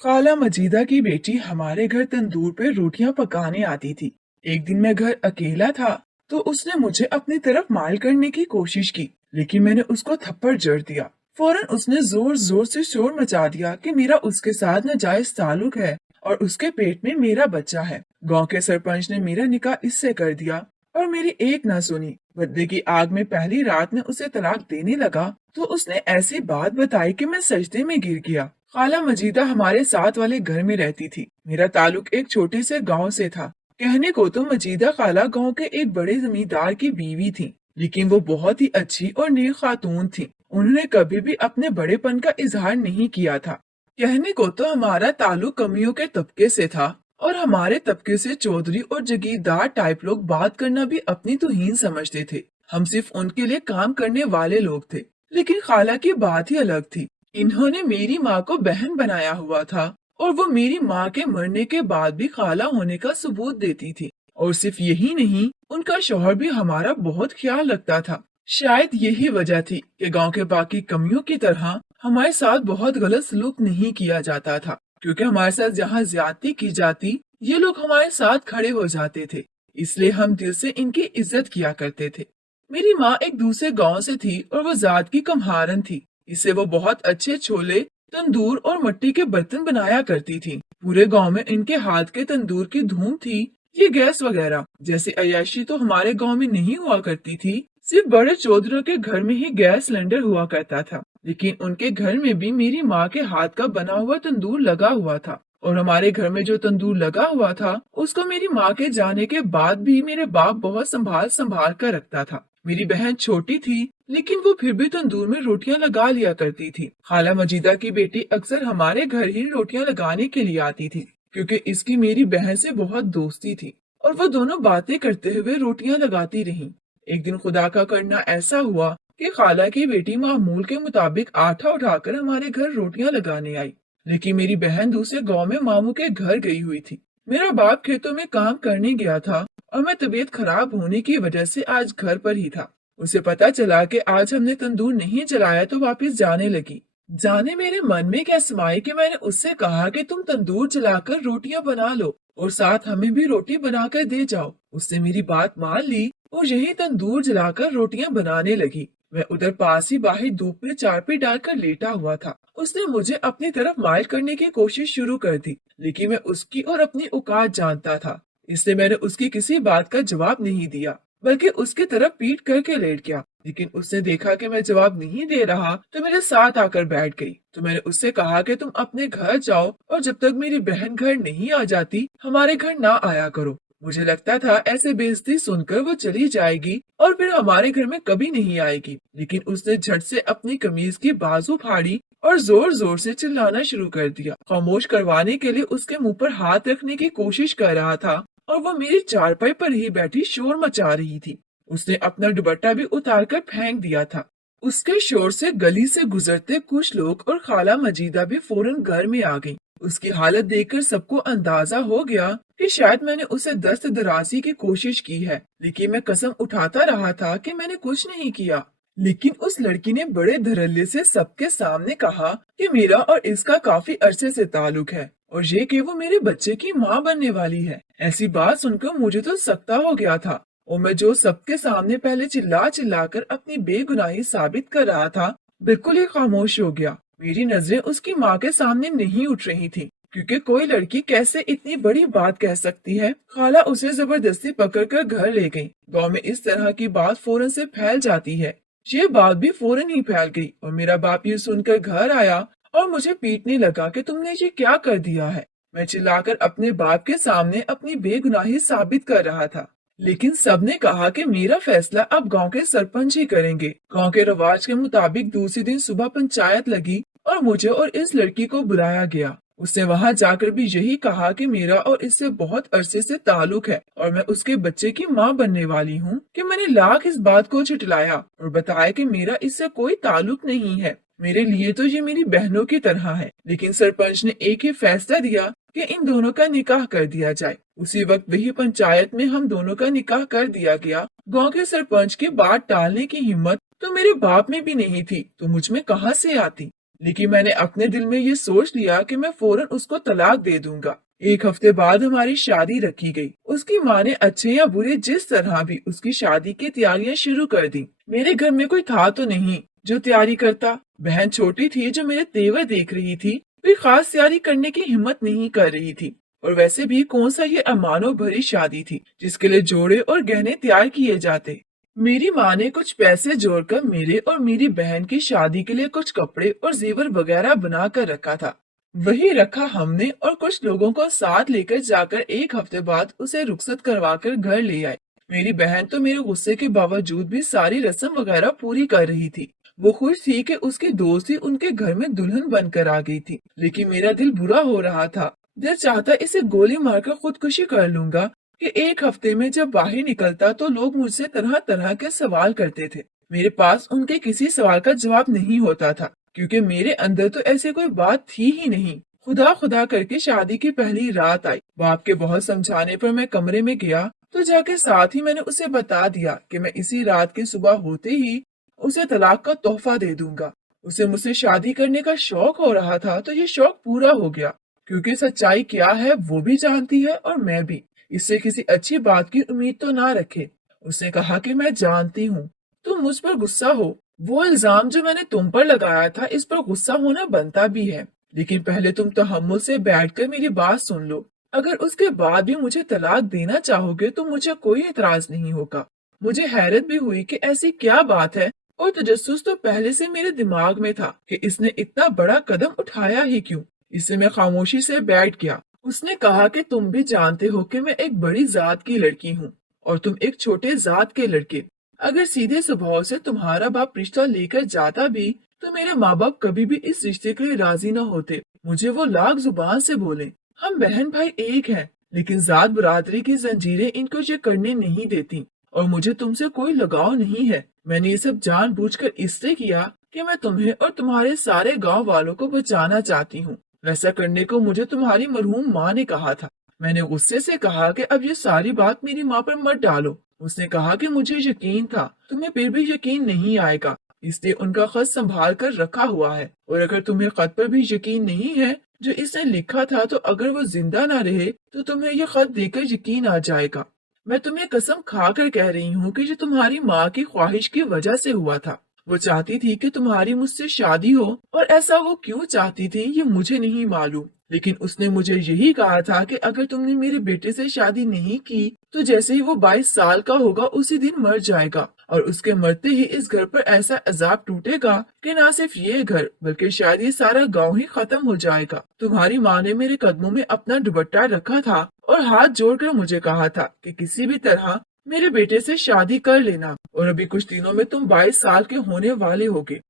खाला मजीदा की बेटी हमारे घर तंदूर पे रोटियां पकाने आती थी। एक दिन मैं घर अकेला था तो उसने मुझे अपनी तरफ माइल करने की कोशिश की, लेकिन मैंने उसको थप्पड़ जड़ दिया। फौरन उसने जोर जोर से शोर मचा दिया कि मेरा उसके साथ नाजायज ताल्लुक है और उसके पेट में मेरा बच्चा है। गांव के सरपंच ने मेरा निकाह इससे कर दिया और मेरी एक ना सुनी। बदले की आग में पहली रात में उसे तलाक देने लगा तो उसने ऐसी बात बताई कि मैं सजदे में गिर गया। खाला मजीदा हमारे साथ वाले घर में रहती थी। मेरा ताल्लुक एक छोटे से गांव से था। कहने को तो मजीदा खाला गांव के एक बड़े जमींदार की बीवी थी, लेकिन वो बहुत ही अच्छी और नेक खातून थी। उन्होंने कभी भी अपने बड़ेपन का इजहार नहीं किया था। कहने को तो हमारा ताल्लुक कमियों के तबके से था और हमारे तबके से चौधरी और जगीरदार टाइप लोग बात करना भी अपनी तुहीन समझते थे। हम सिर्फ उनके लिए काम करने वाले लोग थे। लेकिन खाला की बात ही अलग थी। इन्होंने मेरी माँ को बहन बनाया हुआ था और वो मेरी माँ के मरने के बाद भी खाला होने का सबूत देती थी। और सिर्फ यही नहीं, उनका शौहर भी हमारा बहुत ख्याल रखता था। शायद यही वजह थी कि गांव के बाकी कमियों की तरह हमारे साथ बहुत गलत सलूक नहीं किया जाता था, क्योंकि हमारे साथ जहाँ ज्यादती की जाती ये लोग हमारे साथ खड़े हो जाते थे। इसलिए हम दिल से इनकी इज्जत किया करते थे। मेरी माँ एक दूसरे गांव से थी और वो जात की कम्हारन थी। इससे वो बहुत अच्छे छोले, तंदूर और मिट्टी के बर्तन बनाया करती थी। पूरे गांव में इनके हाथ के तंदूर की धूम थी। ये गैस वगैरह जैसी अय्याशी तो हमारे गांव में नहीं हुआ करती थी। सिर्फ बड़े चौधरी के घर में ही गैस सिलेंडर हुआ करता था, लेकिन उनके घर में भी मेरी माँ के हाथ का बना हुआ तंदूर लगा हुआ था। और हमारे घर में जो तंदूर लगा हुआ था उसको मेरी माँ के जाने के बाद भी मेरे बाप बहुत संभाल संभाल कर रखता था। मेरी बहन छोटी थी, लेकिन वो फिर भी तंदूर में रोटियां लगा लिया करती थी। खाला मजीदा की बेटी अक्सर हमारे घर ही रोटियां लगाने के लिए आती थी, क्योंकि इसकी मेरी बहन से बहुत दोस्ती थी और वो दोनों बातें करते हुए रोटियां लगाती रहीं। एक दिन खुदा का करना ऐसा हुआ कि खाला की बेटी मामूल के मुताबिक आटा उठाकर हमारे घर रोटियां लगाने आई, लेकिन मेरी बहन दूसरे गांव में मामू के घर गई हुई थी। मेरा बाप खेतों में काम करने गया था और मैं तबीयत खराब होने की वजह से आज घर पर ही था। उसे पता चला कि आज हमने तंदूर नहीं जलाया तो वापस जाने लगी। जाने मेरे मन में क्या समाई कि मैंने उससे कहा कि तुम तंदूर जलाकर रोटियां बना लो और साथ हमें भी रोटी बनाकर दे जाओ। उसने मेरी बात मान ली और यही तंदूर जलाकर रोटियां बनाने लगी। मैं उधर पास ही बाहर धूप में चारपाई डालकर लेटा हुआ था। उसने मुझे अपनी तरफ माइल करने की कोशिश शुरू कर दी, लेकिन मैं उसकी और अपनी औकात जानता था। इसलिए मैंने उसकी किसी बात का जवाब नहीं दिया, बल्कि उसकी तरफ पीठ करके लेट गया। लेकिन उसने देखा कि मैं जवाब नहीं दे रहा तो मेरे साथ आकर बैठ गई। तो मैंने उससे कहा कि तुम अपने घर जाओ और जब तक मेरी बहन घर नहीं आ जाती हमारे घर ना आया करो। मुझे लगता था ऐसे बेइज्जती सुनकर वो चली जाएगी और फिर हमारे घर में कभी नहीं आएगी, लेकिन उसने झट से अपनी कमीज की बाजू फाड़ी और जोर जोर से चिल्लाना शुरू कर दिया। खामोश करवाने के लिए उसके मुंह पर हाथ रखने की कोशिश कर रहा था और वो मेरी चारपाई पर ही बैठी शोर मचा रही थी। उसने अपना दुपट्टा भी उतार कर फेंक दिया था। उसके शोर से गली से गुजरते कुछ लोग और खाला मजीदा भी फौरन घर में आ गईं। उसकी हालत देखकर सबको अंदाजा हो गया कि शायद मैंने उसे दस्त दराजी की कोशिश की है, लेकिन मैं कसम उठाता रहा था कि मैंने कुछ नहीं किया। लेकिन उस लड़की ने बड़े धड़ल्ले से सबके सामने कहा कि मेरा और इसका काफी अरसे से ताल्लुक है और ये कि वो मेरे बच्चे की माँ बनने वाली है। ऐसी बात सुनकर मुझे तो सख्ता हो गया था और मैं जो सबके सामने पहले चिल्ला चिल्ला कर अपनी बेगुनाही साबित कर रहा था, बिल्कुल ही खामोश हो गया। मेरी नजरें उसकी माँ के सामने नहीं उठ रही थी, क्योंकि कोई लड़की कैसे इतनी बड़ी बात कह सकती है। खाला उसे जबरदस्ती पकड़कर घर ले गई। गांव में इस तरह की बात फौरन से फैल जाती है। ये बात भी फौरन ही फैल गई और मेरा बाप ये सुनकर घर आया और मुझे पीटने लगा कि तुमने ये क्या कर दिया है। मैं चिल्लाकर अपने बाप के सामने अपनी बेगुनाही साबित कर रहा था, लेकिन सबने कहा कि मेरा फैसला अब गांव के सरपंच ही करेंगे। गांव के रिवाज के मुताबिक दूसरे दिन सुबह पंचायत लगी और मुझे और इस लड़की को बुलाया गया। उसने वहां जाकर भी यही कहा कि मेरा और इससे बहुत अरसे से ताल्लुक है और मैं उसके बच्चे की माँ बनने वाली हूँ। कि मैंने लाख इस बात को झुठलाया और बताया कि मेरा इससे कोई ताल्लुक नहीं है। मेरे लिए तो ये मेरी बहनों की तरह है। लेकिन सरपंच ने एक ही फैसला दिया कि इन दोनों का निकाह कर दिया जाए। उसी वक्त वही पंचायत में हम दोनों का निकाह कर दिया गया। गांव के सरपंच की बात टालने की हिम्मत तो मेरे बाप में भी नहीं थी, तो मुझ में कहां से आती। लेकिन मैंने अपने दिल में ये सोच लिया कि मैं फौरन उसको तलाक दे दूंगा। एक हफ्ते बाद हमारी शादी रखी गई। उसकी माँ ने अच्छे या बुरे जिस तरह भी उसकी शादी की तैयारियां शुरू कर दी। मेरे घर में कोई था तो नहीं जो तैयारी करता। बहन छोटी थी जो मेरे तेवर देख रही थी, कोई खास तैयारी करने की हिम्मत नहीं कर रही थी। और वैसे भी कौन सा ये अरमानों भरी शादी थी जिसके लिए जोड़े और गहने तैयार किए जाते। मेरी माँ ने कुछ पैसे जोड़कर मेरे और मेरी बहन की शादी के लिए कुछ कपड़े और जेवर वगैरह बना कर रखा था। वही रखा हमने और कुछ लोगों को साथ लेकर जाकर एक हफ्ते बाद उसे रुखसत करवाकर घर ले आए। मेरी बहन तो मेरे गुस्से के बावजूद भी सारी रस्म वगैरह पूरी कर रही थी। वो खुश थी कि उसकी दोस्त ही उनके घर में दुल्हन बनकर आ गई थी, लेकिन मेरा दिल बुरा हो रहा था। दिल चाहता इसे गोली मारकर खुदकुशी कर लूंगा कि एक हफ्ते में जब बाहर निकलता तो लोग मुझसे तरह तरह के सवाल करते थे। मेरे पास उनके किसी सवाल का जवाब नहीं होता था, क्योंकि मेरे अंदर तो ऐसी कोई बात थी ही नहीं। खुदा खुदा करके शादी की पहली रात आई। बाप के बहुत समझाने पर मैं कमरे में गया तो जाके साथ ही मैंने उसे बता दिया कि मैं इसी रात की सुबह होते ही उसे तलाक का तोहफा दे दूंगा। उसे मुझसे शादी करने का शौक हो रहा था तो ये शौक पूरा हो गया, क्योंकि सच्चाई क्या है वो भी जानती है और मैं भी। इससे किसी अच्छी बात की उम्मीद तो ना रखे। उसने कहा कि मैं जानती हूँ तुम मुझ पर गुस्सा हो। वो इल्जाम जो मैंने तुम पर लगाया था इस पर गुस्सा होना बनता भी है, लेकिन पहले तुम तहम्मुल से बैठकर मेरी बात सुन लो। अगर उसके बाद भी मुझे तलाक देना चाहोगे तो मुझे कोई एतराज नहीं होगा। मुझे हैरत भी हुई कि ऐसी क्या बात है, और तजस्सुस तो पहले से मेरे दिमाग में था कि इसने इतना बड़ा कदम उठाया ही क्यों। इससे मैं खामोशी से बैठ गया। उसने कहा कि तुम भी जानते हो कि मैं एक बड़ी जात की लड़की हूँ और तुम एक छोटे जात के लड़के। अगर सीधे स्वभाव से तुम्हारा बाप रिश्ता लेकर जाता भी तो मेरे माँ बाप कभी भी इस रिश्ते के लिए राजी न होते। मुझे वो लाख जुबान से बोले हम बहन भाई एक हैं, लेकिन जात बरादरी की जंजीरें इनको ये करने नहीं देती और मुझे तुमसे कोई लगाव नहीं है। मैंने ये सब जानबूझकर इसलिए किया कि मैं तुम्हें और तुम्हारे सारे गांव वालों को बचाना चाहती हूँ। वैसा करने को मुझे तुम्हारी मरहूम माँ ने कहा था। मैंने गुस्से से कहा कि अब ये सारी बात मेरी माँ पर मत डालो। उसने कहा कि मुझे यकीन था तुम्हें फिर भी यकीन नहीं आएगा, इसलिए उनका खत संभाल कर रखा हुआ है। और अगर तुम्हें खत पर भी यकीन नहीं है जो इसने लिखा था, तो अगर वो जिंदा ना रहे तो तुम्हें ये खत देकर यकीन आ जाएगा। मैं तुम्हें कसम खा कर कह रही हूँ कि ये तुम्हारी माँ की ख्वाहिश की वजह से हुआ था। वो चाहती थी कि तुम्हारी मुझसे शादी हो, और ऐसा वो क्यों चाहती थी ये मुझे नहीं मालूम, लेकिन उसने मुझे यही कहा था कि अगर तुमने मेरे बेटे से शादी नहीं की तो जैसे ही वो 22 साल का होगा उसी दिन मर जाएगा, और उसके मरते ही इस घर पर ऐसा अजाब टूटेगा कि ना सिर्फ ये घर बल्कि शायद ये सारा गांव ही खत्म हो जाएगा। तुम्हारी माँ ने मेरे कदमों में अपना दुपट्टा रखा था और हाथ जोड़कर मुझे कहा था कि किसी भी तरह मेरे बेटे से शादी कर लेना, और अभी कुछ दिनों में तुम 22 साल के होने वाले होगे।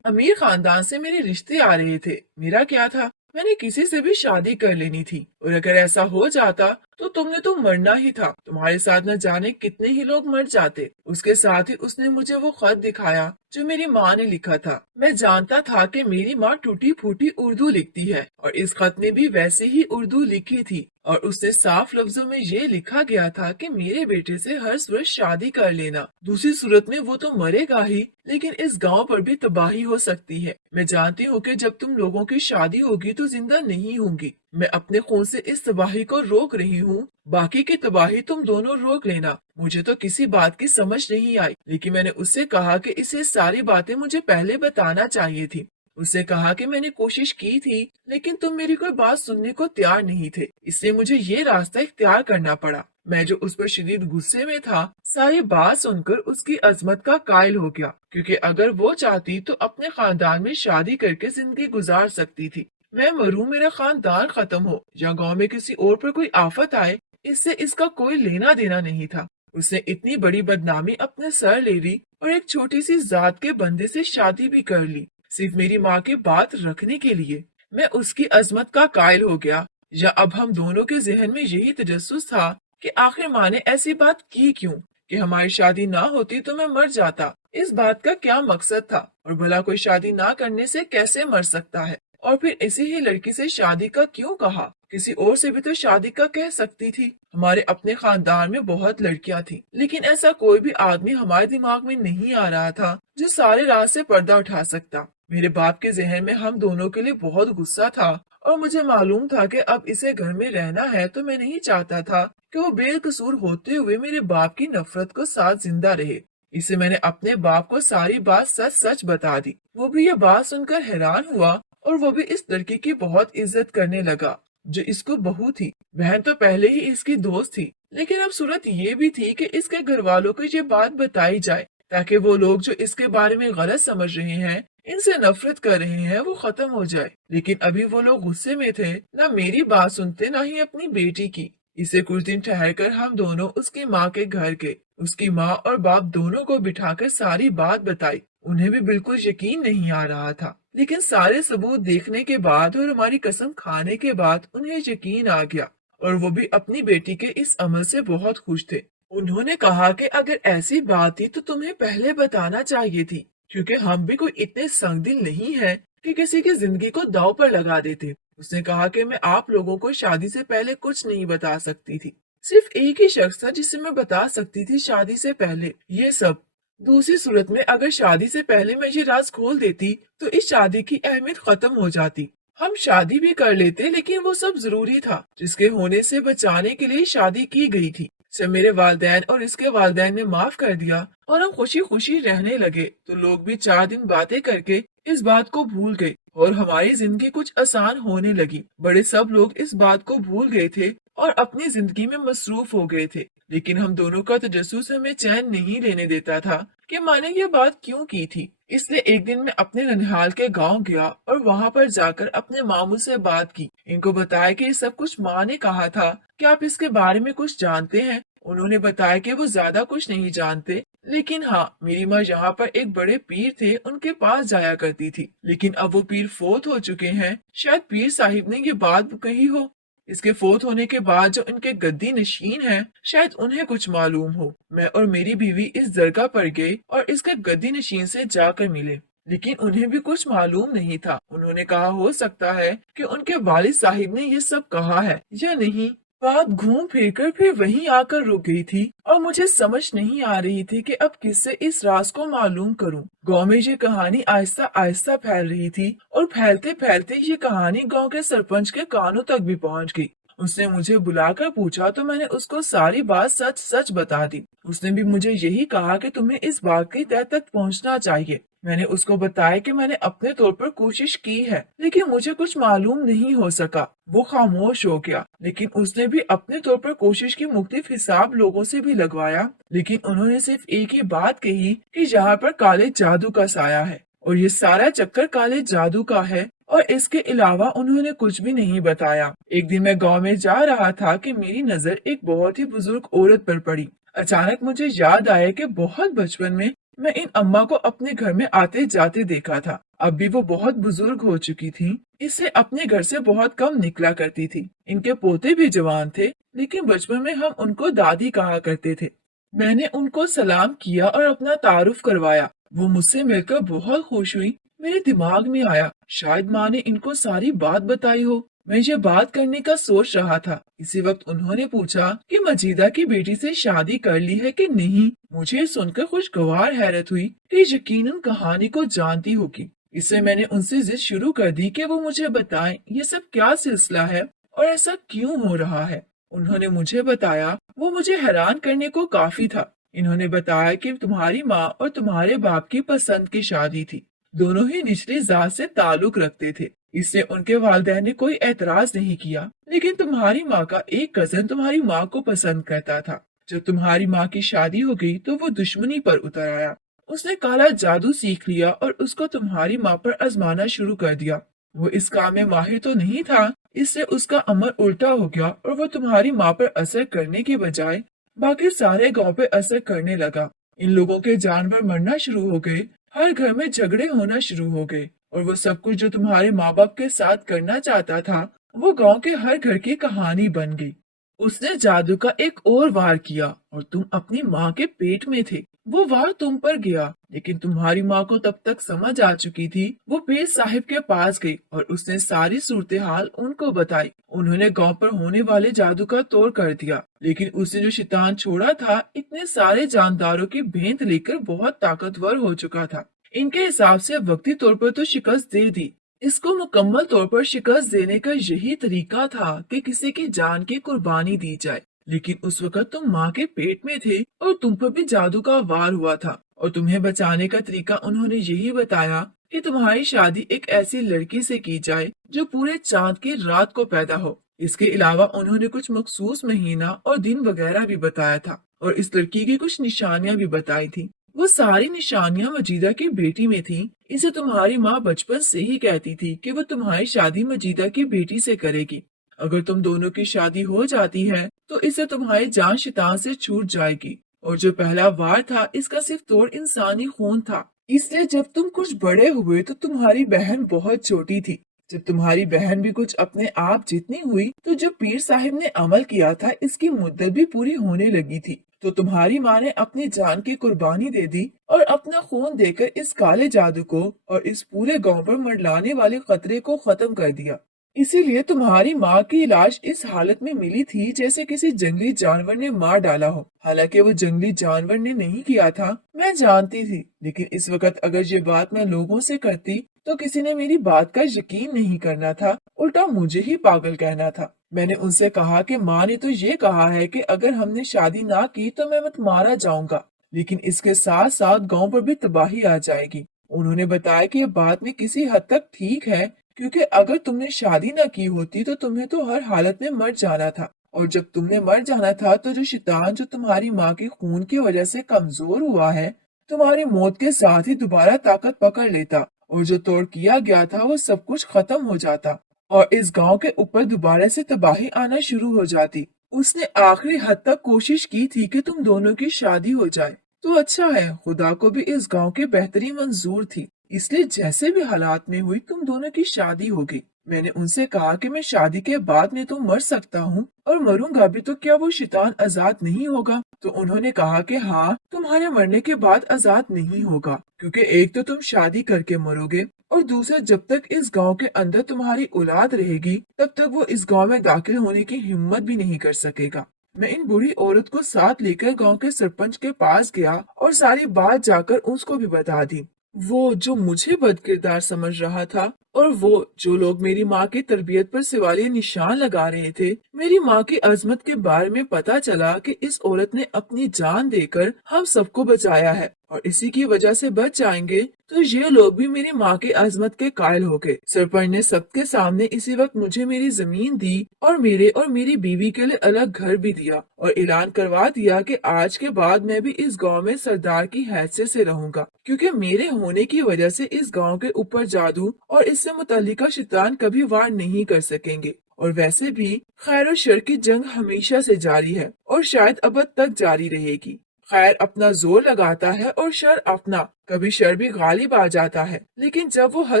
अमीर खानदान से मेरे रिश्ते आ रहे थे। मेरा क्या था, मैंने किसी से भी शादी कर लेनी थी, और अगर ऐसा हो जाता तो तुमने तो मरना ही था। तुम्हारे साथ न जाने कितने ही लोग मर जाते। उसके साथ ही उसने मुझे वो खत दिखाया जो मेरी माँ ने लिखा था। मैं जानता था कि मेरी माँ टूटी फूटी उर्दू लिखती है, और इस खत में भी वैसे ही उर्दू लिखी थी, और उससे साफ लफ्जों में ये लिखा गया था कि मेरे बेटे से हर सूरत शादी कर लेना। दूसरी सूरत में वो तो मरेगा ही, लेकिन इस गांव पर भी तबाही हो सकती है। मैं जानती हूँ कि जब तुम लोगों की शादी होगी तो जिंदा नहीं होंगी। मैं अपने खून से इस तबाही को रोक रही हूँ, बाकी की तबाही तुम दोनों रोक लेना। मुझे तो किसी बात की समझ नहीं आई, लेकिन मैंने उससे कहा कि इसे सारी बातें मुझे पहले बताना चाहिए थी। उसने कहा कि मैंने कोशिश की थी, लेकिन तुम मेरी कोई बात सुनने को तैयार नहीं थे, इसलिए मुझे ये रास्ता इख्तियार करना पड़ा। मैं जो उस पर शदीद गुस्से में था, सारी बात सुनकर उसकी अजमत का कायल हो गया, क्योंकि अगर वो चाहती तो अपने खानदान में शादी करके जिंदगी गुजार सकती थी। मैं मरूं, मेरा खानदान खत्म हो या गांव में किसी और पर कोई आफत आए, इससे इसका कोई लेना देना नहीं था। उसने इतनी बड़ी बदनामी अपने सर ले ली और एक छोटी सी जात के बंदे से शादी भी कर ली, सिर्फ मेरी माँ की बात रखने के लिए। मैं उसकी अजमत का कायल हो गया, या अब हम दोनों के जहन में यही तजस्सुस था कि आखिर माँ ने ऐसी बात की क्यों, कि हमारी शादी ना होती तो मैं मर जाता। इस बात का क्या मकसद था, और भला कोई शादी ना करने से कैसे मर सकता है। और फिर इसी ही लड़की से शादी का क्यों कहा, किसी और से भी तो शादी का कह सकती थी। हमारे अपने खानदान में बहुत लड़कियां थी, लेकिन ऐसा कोई भी आदमी हमारे दिमाग में नहीं आ रहा था जो सारे राह से पर्दा उठा सकता। मेरे बाप के जहन में हम दोनों के लिए बहुत गुस्सा था और मुझे मालूम था कि अब इसे घर में रहना है, तो मैं नहीं चाहता था कि वो बेकसूर होते हुए मेरे बाप की नफरत को साथ जिंदा रहे। इसे मैंने अपने बाप को सारी बात सच सच बता दी। वो भी ये बात सुनकर हैरान हुआ और वो भी इस लड़की की बहुत इज्जत करने लगा जो इसको बहू थी। बहन तो पहले ही इसकी दोस्त थी, लेकिन अब सूरत ये भी थी कि इसके घर वालों को ये बात बताई जाए ताकि वो लोग जो इसके बारे में गलत समझ रहे हैं, इनसे नफरत कर रहे हैं, वो खत्म हो जाए। लेकिन अभी वो लोग गुस्से में थे, ना मेरी बात सुनते ना ही अपनी बेटी की। इसे कुछ दिन ठहर कर हम दोनों उसकी माँ के घर गए। उसकी माँ और बाप दोनों को बिठाकर सारी बात बताई। उन्हें भी बिल्कुल यकीन नहीं आ रहा था, लेकिन सारे सबूत देखने के बाद और हमारी कसम खाने के बाद उन्हें यकीन आ गया और वो भी अपनी बेटी के इस अमल से बहुत खुश थे। उन्होंने कहा कि अगर ऐसी बात थी तो तुम्हें पहले बताना चाहिए थी, क्योंकि हम भी कोई इतने संगदिल नहीं है कि किसी की जिंदगी को दांव पर लगा देते। उसने कहा कि मैं आप लोगों को शादी से पहले कुछ नहीं बता सकती थी। सिर्फ एक ही शख्स था जिसे मैं बता सकती थी शादी से पहले ये सब। दूसरी सूरत में अगर शादी से पहले मैं ये राज खोल देती तो इस शादी की अहमियत खत्म हो जाती। हम शादी भी कर लेते, लेकिन वो सब जरूरी था जिसके होने से बचाने के लिए शादी की गई थी। जब मेरे वालिदैन और इसके वालिदैन ने माफ कर दिया और हम खुशी खुशी रहने लगे, तो लोग भी 4 दिन बातें करके इस बात को भूल गए और हमारी जिंदगी कुछ आसान होने लगी। बड़े सब लोग इस बात को भूल गए थे और अपनी जिंदगी में मसरूफ हो गए थे, लेकिन हम दोनों का तजस्सुस हमें चैन नहीं लेने देता था कि माँ ने ये बात क्यों की थी। इसलिए एक दिन मैं अपने ननिहाल के गांव गया और वहां पर जाकर अपने मामू से बात की। इनको बताया कि ये सब कुछ माँ ने कहा था, कि आप इसके बारे में कुछ जानते हैं। उन्होंने बताया कि वो ज्यादा कुछ नहीं जानते, लेकिन हाँ, मेरी माँ यहाँ पर एक बड़े पीर थे, उनके पास जाया करती थी। लेकिन अब वो पीर फोत हो चुके हैं। शायद पीर साहिब ने ये बात कही हो। इसके फोत होने के बाद जो इनके गद्दी नशीन हैं, शायद उन्हें कुछ मालूम हो। मैं और मेरी बीवी इस दरगाह पर गए और इसके गद्दी नशीन से जाकर मिले, लेकिन उन्हें भी कुछ मालूम नहीं था। उन्होंने कहा हो सकता है कि उनके वालिद साहिब ने ये सब कहा है या नहीं। बात घूम फिर कर फिर वहीं आकर रुक गई थी और मुझे समझ नहीं आ रही थी कि अब किससे इस राज को मालूम करूं। गांव में ये कहानी आहिस्ता आहिस्ता फैल रही थी और फैलते फैलते ये कहानी गांव के सरपंच के कानों तक भी पहुंच गई। उसने मुझे बुलाकर पूछा तो मैंने उसको सारी बात सच सच बता दी। उसने भी मुझे यही कहा कि तुम्हें इस बात की तह तक पहुंचना चाहिए। मैंने उसको बताया कि मैंने अपने तौर पर कोशिश की है, लेकिन मुझे कुछ मालूम नहीं हो सका। वो खामोश हो गया, लेकिन उसने भी अपने तौर पर कोशिश की मुख्तलिफ हिसाब लोगों से भी लगवाया, लेकिन उन्होंने सिर्फ एक ही बात कही कि यहाँ पर काले जादू का साया है और ये सारा चक्कर काले जादू का है, और इसके अलावा उन्होंने कुछ भी नहीं बताया। एक दिन मैं गांव में जा रहा था कि मेरी नजर एक बहुत ही बुजुर्ग औरत पर पड़ी। अचानक मुझे याद आया कि बहुत बचपन में मैं इन अम्मा को अपने घर में आते जाते देखा था। अब भी वो बहुत बुजुर्ग हो चुकी थी, इससे अपने घर से बहुत कम निकला करती थी। इनके पोते भी जवान थे, लेकिन बचपन में हम उनको दादी कहा करते थे। मैंने उनको सलाम किया और अपना तारुफ करवाया। वो मुझसे मिलकर बहुत खुश हुई। मेरे दिमाग में आया शायद माँ ने इनको सारी बात बताई हो। मैं ये बात करने का सोच रहा था। इसी वक्त उन्होंने पूछा कि मजीदा की बेटी से शादी कर ली है कि नहीं। मुझे सुनकर खुशगवार हैरत हुई कि यकीनन कहानी को जानती होगी। इससे मैंने उनसे जिद शुरू कर दी कि वो मुझे बताएं ये सब क्या सिलसिला है और ऐसा क्यों हो रहा है। उन्होंने मुझे बताया। वो मुझे हैरान करने को काफी था। इन्होंने बताया कि तुम्हारी माँ और तुम्हारे बाप की पसंद की शादी थी। दोनों ही निचली जात से ताल्लुक रखते थे, इससे उनके वालिदैन ने कोई एतराज नहीं किया। लेकिन तुम्हारी माँ का एक कजन तुम्हारी माँ को पसंद करता था। जब तुम्हारी माँ की शादी हो गई तो वो दुश्मनी पर उतर आया। उसने काला जादू सीख लिया और उसको तुम्हारी माँ पर आजमाना शुरू कर दिया। वो इस काम में माहिर तो नहीं था, इससे उसका अमल उल्टा हो गया और वो तुम्हारी माँ पर असर करने के बजाय बाकी सारे गांव पे असर करने लगा। इन लोगों के जानवर मरना शुरू हो गए, हर घर में झगड़े होना शुरू हो गए, और वो सब कुछ जो तुम्हारे माँ बाप के साथ करना चाहता था, वो गांव के हर घर की कहानी बन गई। उसने जादू का एक और वार किया और तुम अपनी माँ के पेट में थे। वो वार तुम पर गया, लेकिन तुम्हारी माँ को तब तक समझ आ चुकी थी। वो पीर साहिब के पास गई और उसने सारी सूरत हाल उनको बताई। उन्होंने गांव पर होने वाले जादू का तोड़ कर दिया, लेकिन उसने जो शैतान छोड़ा था, इतने सारे जानदारों की भेंट लेकर बहुत ताकतवर हो चुका था। इनके हिसाब से वक्ती तौर पर तो शिकस्त दे दी, इसको मुकम्मल तौर पर शिकस्त देने का यही तरीका था कि किसी की जान की कुर्बानी दी जाए। लेकिन उस वक्त तुम माँ के पेट में थे और तुम पर भी जादू का वार हुआ था, और तुम्हें बचाने का तरीका उन्होंने यही बताया कि तुम्हारी शादी एक ऐसी लड़की से की जाए जो पूरे चांद की रात को पैदा हो। इसके अलावा उन्होंने कुछ मखसूस महीना और दिन वगैरह भी बताया था, और इस लड़की की कुछ निशानियां भी बताई थी। वो सारी निशानियां मजीदा की बेटी में थी। इसे तुम्हारी माँ बचपन से ही कहती थी कि वो तुम्हारी शादी मजीदा की बेटी से करेगी। अगर तुम दोनों की शादी हो जाती है तो इससे तुम्हारी जान शैतान से छूट जाएगी, और जो पहला वार था इसका सिर्फ तोड़ इंसानी खून था। इसलिए जब तुम कुछ बड़े हुए तो तुम्हारी बहन बहुत छोटी थी। जब तुम्हारी बहन भी कुछ अपने आप जितनी हुई तो जो पीर साहिब ने अमल किया था इसकी मुद्दत भी पूरी होने लगी थी। तो तुम्हारी माँ ने अपनी जान की कुर्बानी दे दी और अपना खून देकर इस काले जादू को और इस पूरे गांव पर मंडलाने वाले खतरे को खत्म कर दिया। इसीलिए तुम्हारी माँ की लाश इस हालत में मिली थी जैसे किसी जंगली जानवर ने मार डाला हो। हालांकि वो जंगली जानवर ने नहीं किया था, मैं जानती थी, लेकिन इस वक्त अगर ये बात मैं लोगों से करती तो किसी ने मेरी बात का यकीन नहीं करना था, उल्टा मुझे ही पागल कहना था। मैंने उनसे कहा कि माँ ने तो ये कहा है कि अगर हमने शादी ना की तो मैं मत मारा जाऊंगा, लेकिन इसके साथ साथ गांव पर भी तबाही आ जाएगी। उन्होंने बताया कि ये बात में किसी हद तक ठीक है, क्योंकि अगर तुमने शादी ना की होती तो तुम्हें तो हर हालत में मर जाना था, और जब तुमने मर जाना था तो जो शैतान जो तुम्हारी माँ के खून की वजह से कमजोर हुआ है, तुम्हारी मौत के साथ ही दोबारा ताकत पकड़ लेता, और जो तोड़ किया गया था वो सब कुछ खत्म हो जाता, और इस गांव के ऊपर दोबारा से तबाही आना शुरू हो जाती। उसने आखिरी हद तक कोशिश की थी कि तुम दोनों की शादी हो जाए। तो अच्छा है, खुदा को भी इस गांव की बेहतरी मंजूर थी, इसलिए जैसे भी हालात में हुई तुम दोनों की शादी होगी। मैंने उनसे कहा कि मैं शादी के बाद में तो मर सकता हूँ, और मरूंगा भी तो क्या वो शैतान आजाद नहीं होगा? तो उन्होंने कहा कि हाँ, तुम्हारे मरने के बाद आजाद नहीं होगा, क्योंकि एक तो तुम शादी करके मरोगे, और दूसरा जब तक इस गांव के अंदर तुम्हारी औलाद रहेगी तब तक वो इस गांव में दाखिल होने की हिम्मत भी नहीं कर सकेगा। मैं इन बूढ़ी औरत को साथ लेकर गांव के सरपंच के पास गया और सारी बात जाकर उसको भी बता दी। वो जो मुझे बदकिरदार समझ रहा था, और वो जो लोग मेरी माँ की तरबियत पर सवालिया निशान लगा रहे थे, मेरी माँ की अजमत के बारे में पता चला कि इस औरत ने अपनी जान देकर हम सबको बचाया है, और इसी की वजह से बच जाएंगे, तो ये लोग भी मेरी माँ की अजमत के कायल हो गए। सरपंच ने सबके सामने इसी वक्त मुझे मेरी जमीन दी और मेरे और मेरी बीवी के लिए अलग घर भी दिया, और ऐलान करवा दिया कि आज के बाद मैं भी इस गांव में सरदार की हैसियत से रहूंगा, क्योंकि मेरे होने की वजह से इस गांव के ऊपर जादू और इससे मुतल्लिका शैतान कभी वार नहीं कर सकेंगे। और वैसे भी खैर और शर की जंग हमेशा से जारी है और शायद अब तक जारी रहेगी। खैर अपना जोर लगाता है और शर अपना, कभी शर भी गालिब आ जाता है, लेकिन जब वो हद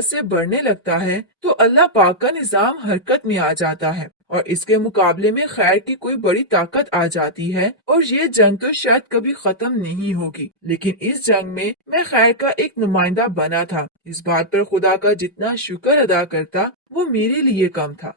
से बढ़ने लगता है तो अल्लाह पाक का निजाम हरकत में आ जाता है, और इसके मुकाबले में खैर की कोई बड़ी ताकत आ जाती है, और ये जंग तो शायद कभी खत्म नहीं होगी। लेकिन इस जंग में मैं खैर का एक नुमाइंदा बना था। इस बात पर खुदा का जितना शुक्र अदा करता वो मेरे लिए कम था।